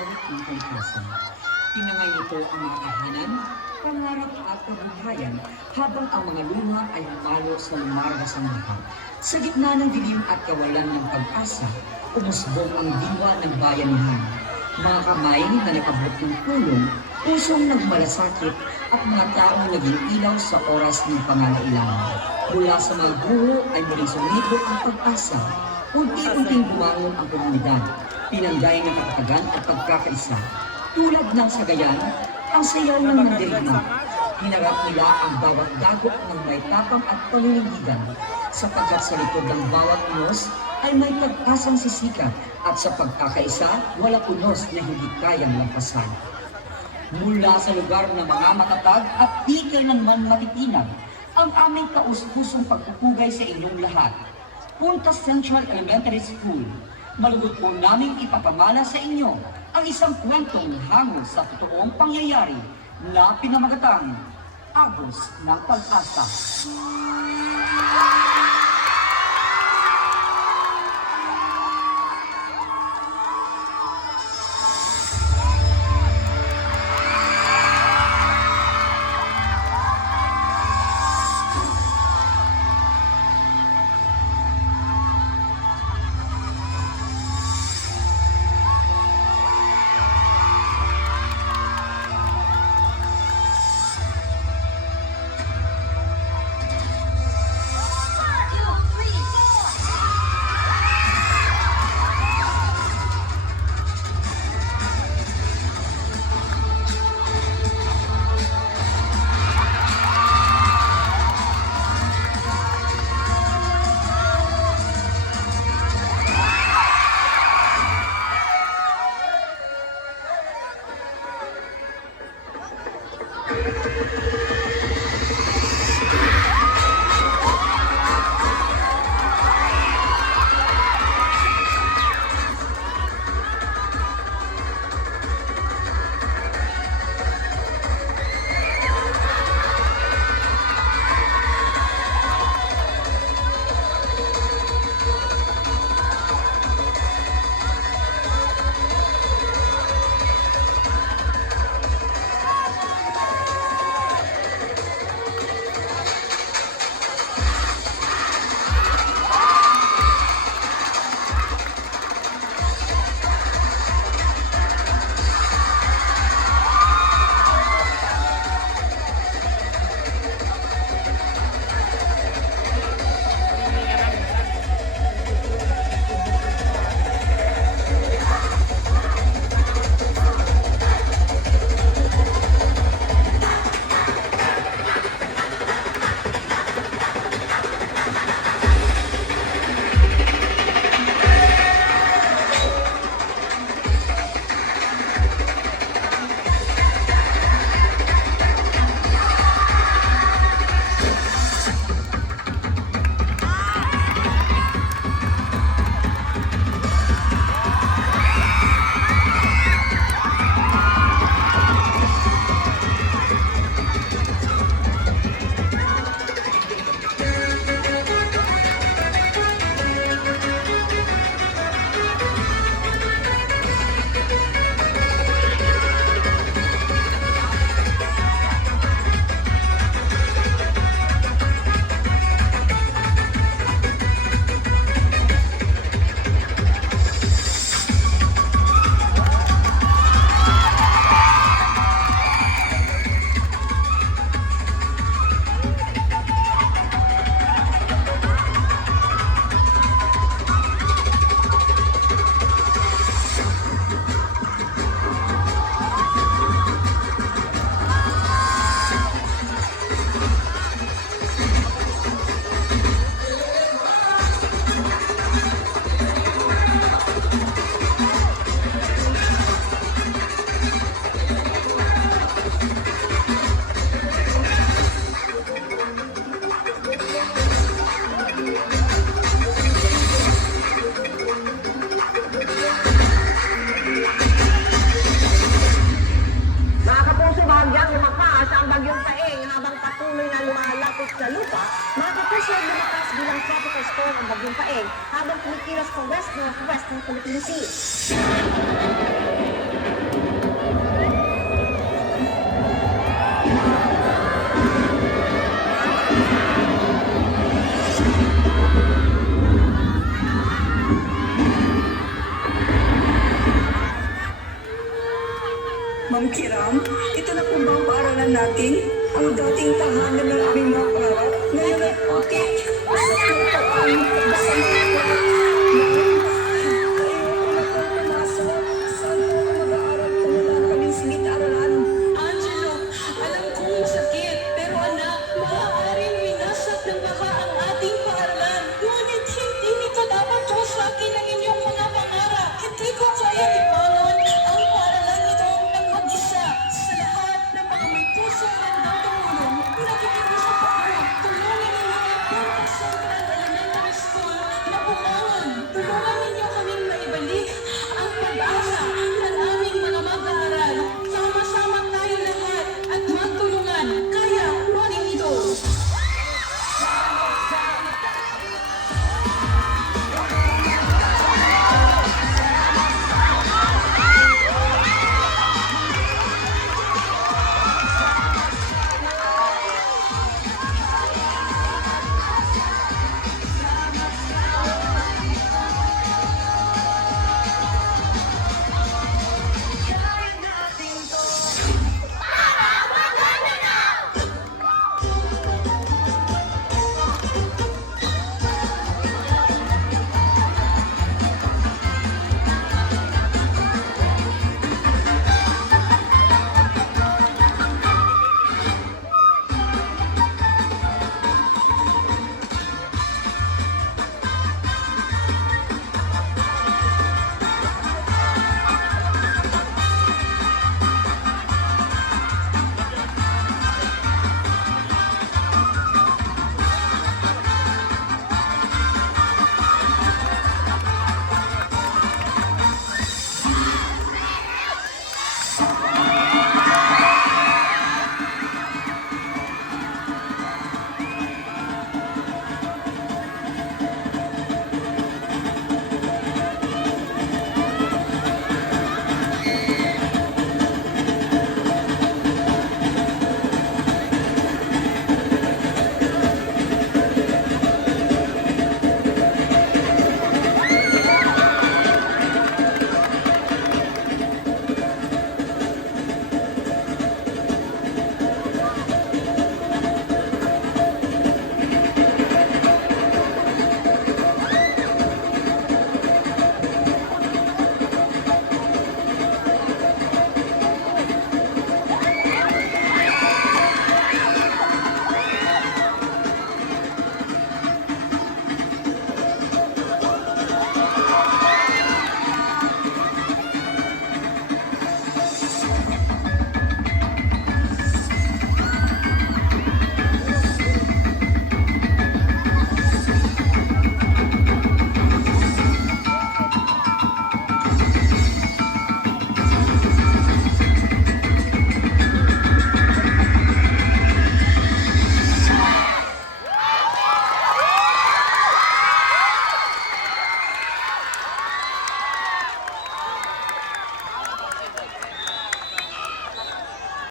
bawat ng kalikasan. Tinangay nito ang mga kahanan, pangarap at kabuhayan habang ang mga luha ay humalo sa lumargas ng lahat. Sa gitna ng dilim at kawalan ng pag-asa, umusbong ang diwa ng bayanihan. Mga kamay na nakabot ng tulong, pusong nagmalasakit at mga taong naging ilaw sa oras ng pangangailangan. Mula sa mga guro ay muling sumibok ang pag-asa. Unti-unting bumangon ang komunidad, pinanday ng katatagan at pagkakaisa. Tulad ng sagayan, ang sayaw ng nandirigma. Hinarap nila ang bawat dagok ng may tapang at paninindigan, sapagkat sa likod ng bawat unos ay may pag-asang sisikat at sa pagkakaisa, wala unos na hindi kayang lampasan. Mula sa lugar ng mga matatag at di kailanman matitinag, ang aming taus-pusong pagpupugay sa inyong lahat. Punta Central Elementary School, malugod po naming ipapamana sa inyo ang isang kwentong hango sa totoong pangyayari na pinamagatang Agos ng Pag-asa. Bagyong Paeng habang kumikilos sa west-northwest ng Philippine Sea. Ma'am Kiram, ito na po ba ang paaralan natin? Ang dating tahanan ng aming mga pangarap, ngayon ay putik.